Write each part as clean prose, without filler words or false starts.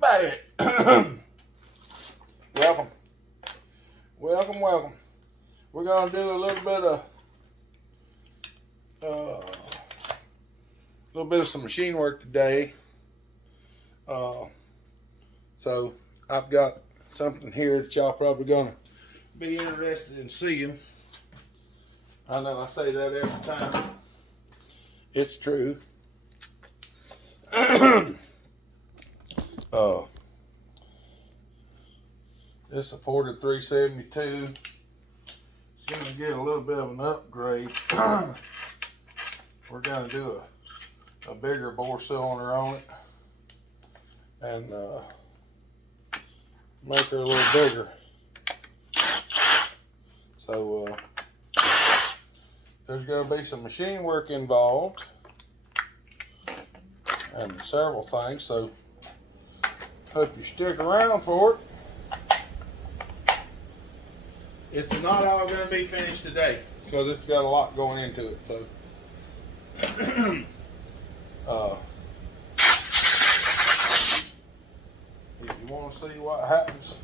back. Welcome. Welcome. We're gonna do a little bit of some machine work today. So I've got something here that y'all probably gonna be interested in seeing. I know I say that every time. It's true. This supported 372. It's going to get a little bit of an upgrade. We're going to do a bigger bore cylinder on it and make her a little bigger. So there's going to be some machine work involved and several things, so hope you stick around for it. It's not all going to be finished today because it's got a lot going into it. So, if you want to see what happens,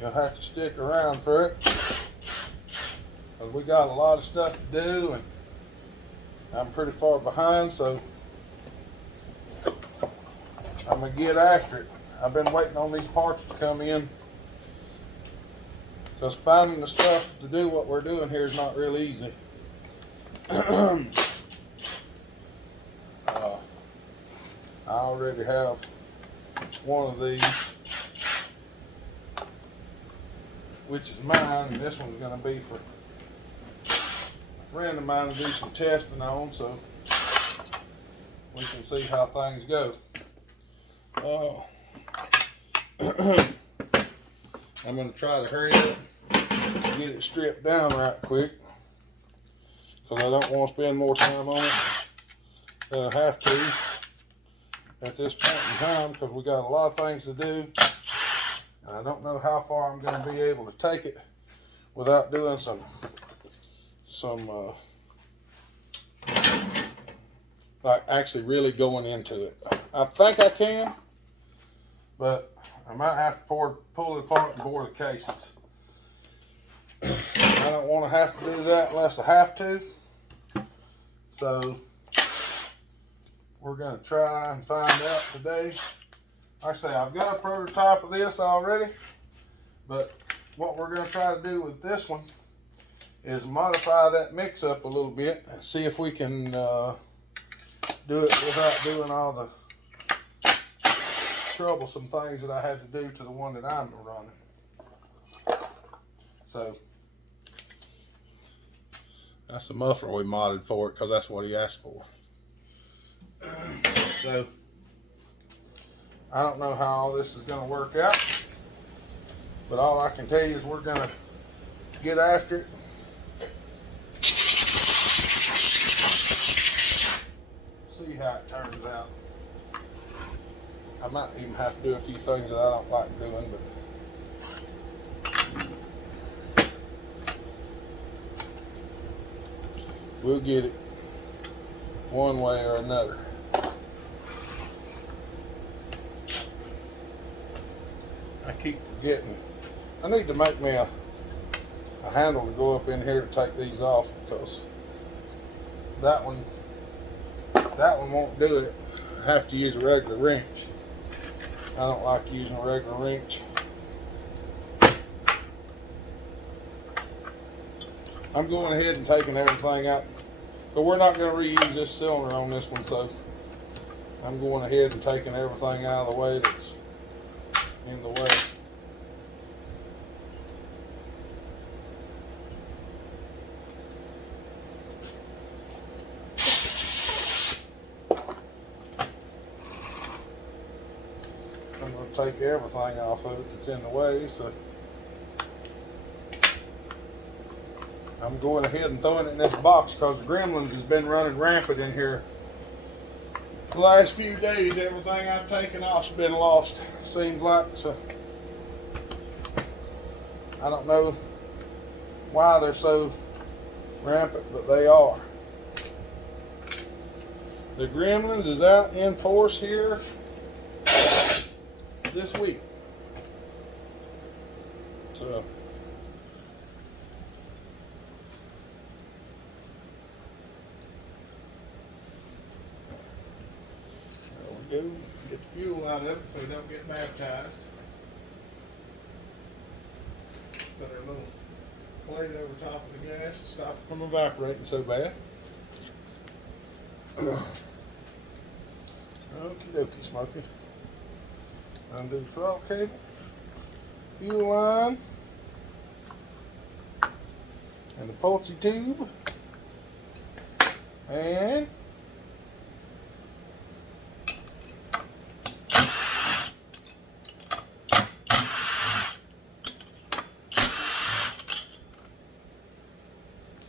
you'll have to stick around for it because we got a lot of stuff to do and I'm pretty far behind, so I'm going to get after it. I've been waiting on these parts to come in because finding the stuff to do what we're doing here is not real easy. I already have one of these, which is mine, and this one's going to be for a friend of mine to do some testing on, so we can see how things go. I'm going to try to hurry up and get it stripped down right quick because I don't want to spend more time on it than I have to at this point in time because we got a lot of things to do and I don't know how far I'm going to be able to take it without doing some like actually really going into it. I think I can, but I might have to pull it apart and bore the cases. I don't want to have to do that unless I have to. So we're going to try and find out today. Like I say, I've got a prototype of this already, but what we're going to try to do with this one is modify that mix up a little bit and see if we can do it without doing all the troublesome things that I had to do to the one that I'm running. So that's the muffler we modded for it because that's what he asked for. So I don't know how all this is going to work out, but all I can tell you is we're going to get after it. See how it turns out. I might even have to do a few things that I don't like doing, but we'll get it one way or another. I keep forgetting. I need to make me a handle to go up in here to take these off because that one won't do it. I have to use a regular wrench. I don't like using a regular wrench. I'm going ahead and taking everything out, but we're not going to reuse this cylinder on this one, so I'm going ahead and taking everything out of the way that's in the way. I'm going to take everything off of it that's in the way, so I'm going ahead and throwing it in this box because the gremlins has been running rampant in here. The last few days, everything I've taken off's been lost, seems like, so I don't know why they're so rampant, but they are. The gremlins is out in force here. this week. So there we go. Get the fuel out of it so we don't get baptized. Put our little plate over top of the gas to stop it from evaporating so bad. Okie dokie, Smokey. Undo the throttle cable, fuel line, and the Pulsey tube, and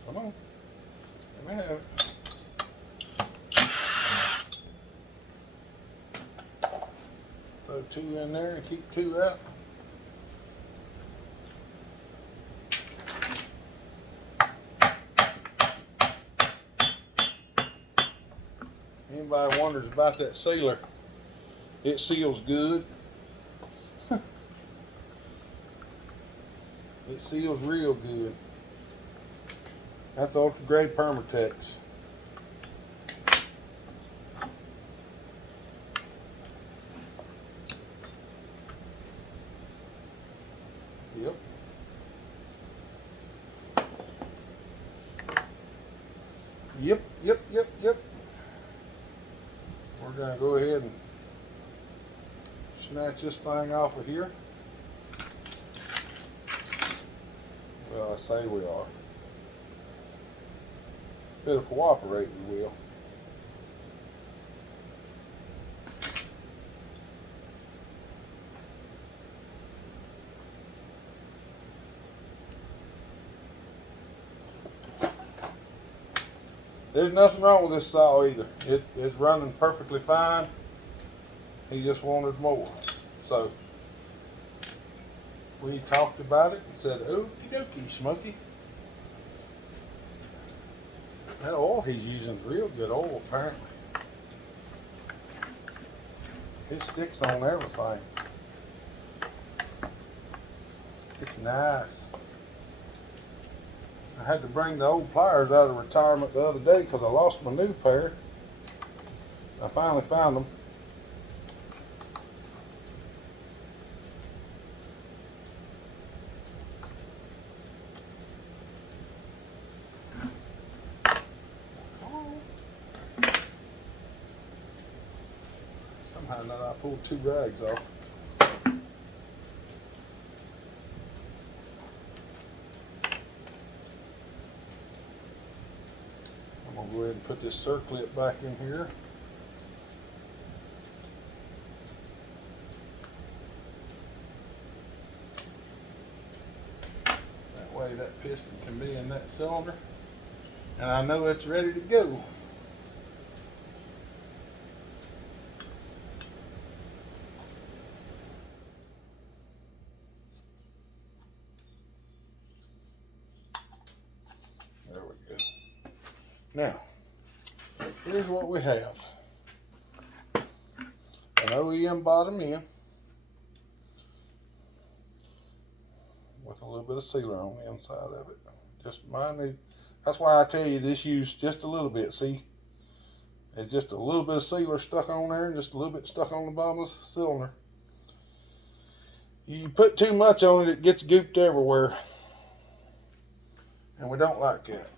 come on, let me have it. Throw 2 in there and keep 2 out. Anybody wonders about that sealer, it seals good. It seals real good. That's ultra grade Permatex. Yep. Yep. We're going to go ahead and snatch this thing off of here. Well, I say we are. If it'll cooperate, we will. There's nothing wrong with this saw either. It's running perfectly fine. He just wanted more. So we talked about it and said, okie dokie, Smokey. That oil he's using is real good oil, apparently. It sticks on everything. It's nice. I had to bring the old pliers out of retirement the other day because I lost my new pair. I finally found them. Somehow or another I pulled 2 rags off. I'm going to go ahead and put this circlip back in here. That way that piston can be in that cylinder. And I know it's ready to go. There we go. Now, here's what we have. An OEM bottom end with a little bit of sealer on the inside of it. Just minute. That's why I tell you this, use just a little bit. See, it's just a little bit of sealer stuck on there and just a little bit stuck on the bottom of the cylinder. You put too much on it, it gets gooped everywhere, and we don't like that.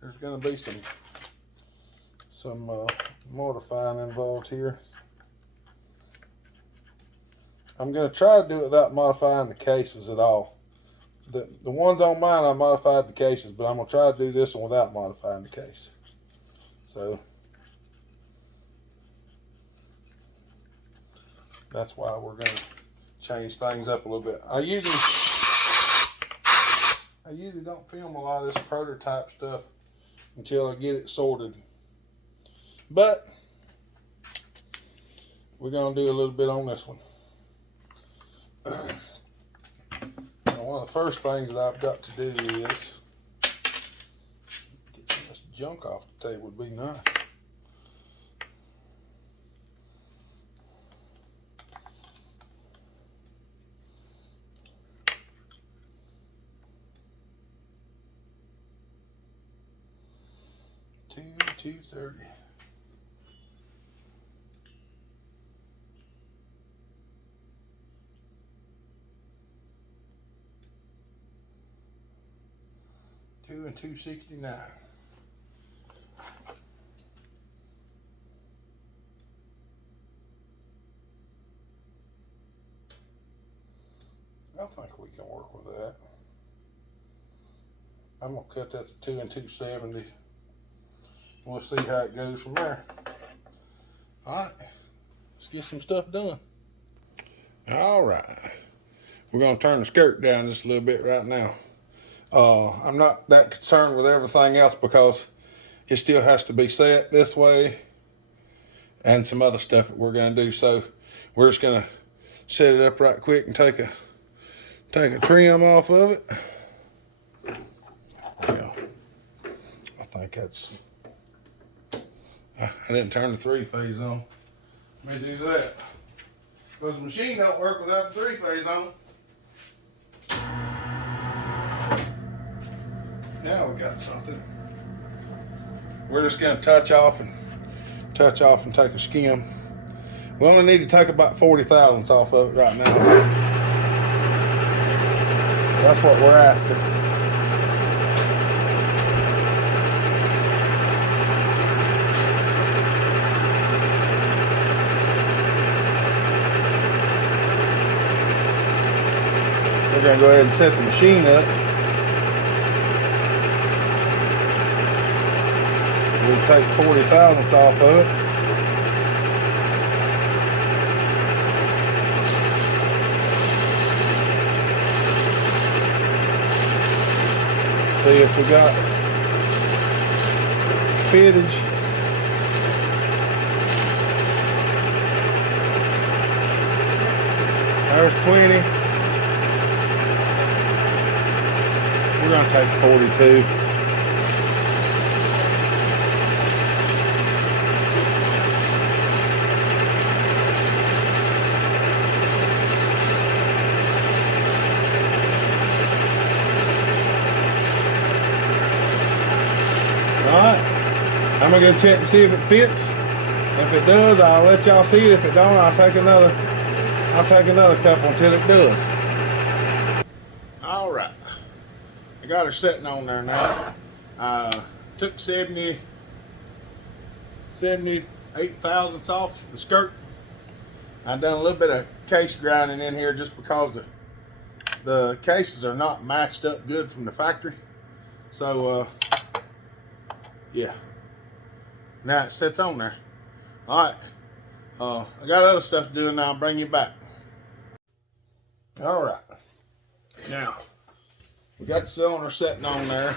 There's going to be some modifying involved here. I'm going to try to do it without modifying the cases at all. The ones on mine I modified the cases, but I'm going to try to do this one without modifying the case. So that's why we're going to change things up a little bit. I usually don't film a lot of this prototype stuff until I get it sorted. But we're going to do a little bit on this one. Now, one of the first things that I've got to do is get this junk off the table would be nice. $230. $2 and $269. I think we can work with that. I'm gonna cut that to $2 and $270. We'll see how it goes from there. All right, let's get some stuff done. All right, we're gonna turn the skirt down just a little bit right now. I'm not that concerned with everything else because it still has to be set this way and some other stuff that we're gonna do. So we're just gonna set it up right quick and take a trim off of it. Yeah, I think that's. I didn't turn the 3-phase on. Let me do that. Because the machine don't work without the 3-phase on. Now we got something. We're just gonna touch off and take a skim. We only need to take about 40 thousandths off of it right now. So that's what we're after. We're gonna go ahead and set the machine up. We'll take 40 thousandths off of it. See if we got fittage. There's 20. We're going to take 42. Alright, I'm going to go check and see if it fits. If it does, I'll let y'all see it. If it don't, I'll take another couple until it does. Alright. I got her sitting on there now. Took 78 thousandths off the skirt. I've done a little bit of case grinding in here just because the cases are not matched up good from the factory. So yeah. Now it sits on there. Alright. I got other stuff to do and I'll bring you back. Alright. Now we got the cylinder sitting on there.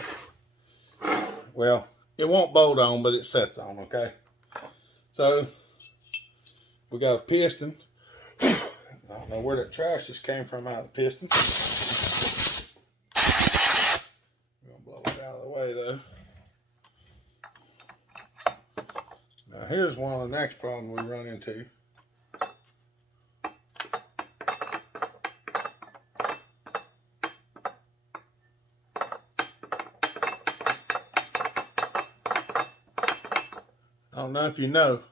Well, it won't bolt on, but it sets on, okay? So, we got a piston. I don't know where that trash just came from out of the piston. I'm gonna blow it out of the way, though. Now, here's one of the next problems we run into. I don't know if you know,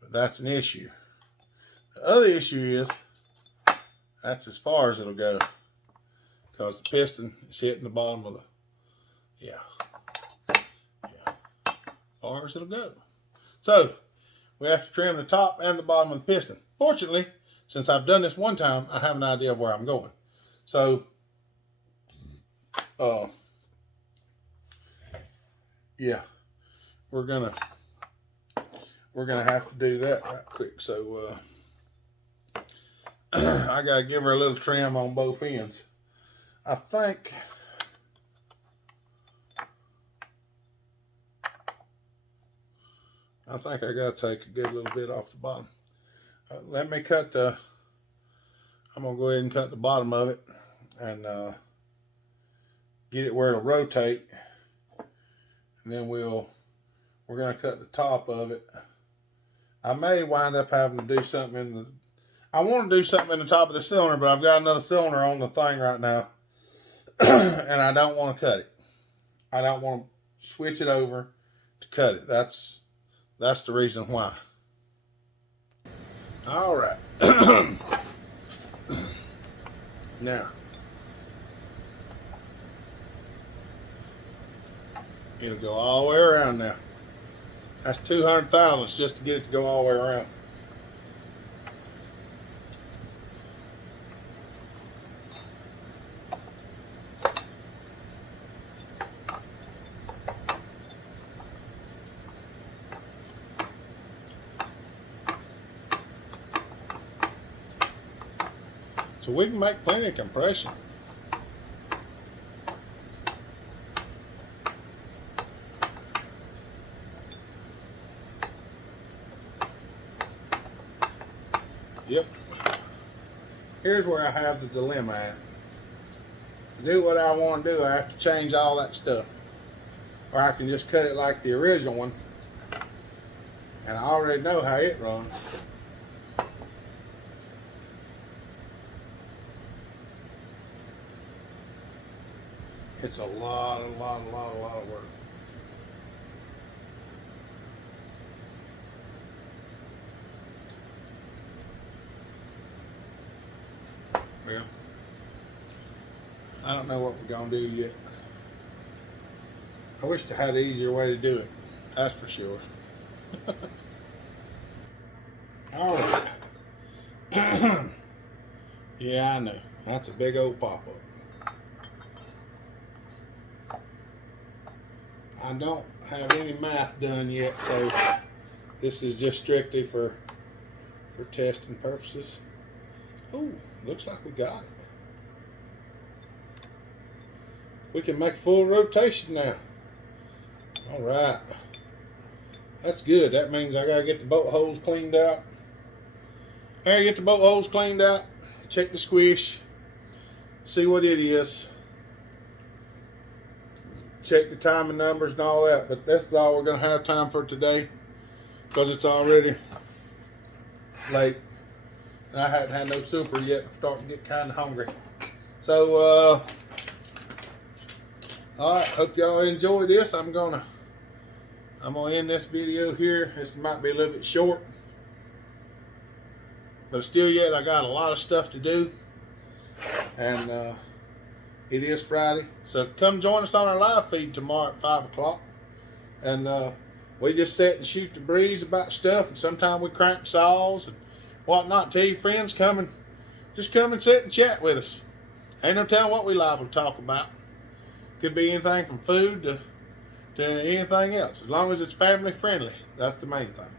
but that's an issue. The other issue is that's as far as it'll go because the piston is hitting the bottom of the, yeah, as far as it'll go. So we have to trim the top and the bottom of the piston. Fortunately, since I've done this one time, I have an idea of where I'm going. So, yeah, we're gonna have to do that right quick. So I gotta give her a little trim on both ends. I think I gotta take a good little bit off the bottom. Let me cut the, I'm gonna go ahead and cut the bottom of it and get it where it'll rotate. and then we're gonna cut the top of it. I may wind up having to do something in the. I want to do something in the top of the cylinder, but I've got another cylinder on the thing right now, and I don't want to cut it. I don't want to switch it over to cut it. That's the reason why. All right. Now, it'll go all the way around now. That's 200 thousandths just to get it to go all the way around. So we can make plenty of compression. Yep. Here's where I have the dilemma at. To do what I want to do, I have to change all that stuff. Or I can just cut it like the original one. And I already know how it runs. It's a lot of work. Well, I don't know what we're gonna do yet. I wish I had an easier way to do it. That's for sure. All right. Yeah, I know. That's a big old pop-up. I don't have any math done yet, so this is just strictly for testing purposes. Oh, looks like we got it. We can make full rotation now. All right. That's good. That means I gotta get the bolt holes cleaned out. I gotta get the bolt holes cleaned out, check the squish, see what it is. Check the timing numbers and all that, but that's all we're gonna have time for today because it's already late and I hadn't had no super yet. I'm starting to get kind of hungry. So, all right, hope y'all enjoy this. I'm gonna end this video here. This might be a little bit short, but still yet I got a lot of stuff to do, and it is Friday, so come join us on our live feed tomorrow at 5 o'clock. And we just sit and shoot the breeze about stuff, and sometimes we crank saws and whatnot. Tell your friends, just come and sit and chat with us. Ain't no telling what we liable to talk about. Could be anything from food to anything else, as long as it's family friendly. That's the main thing.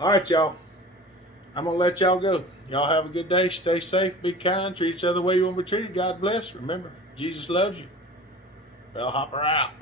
All right, y'all. I'm going to let y'all go. Y'all have a good day. Stay safe. Be kind. Treat each other the way you want to be treated. God bless. Remember, Jesus loves you. Bellhopper out.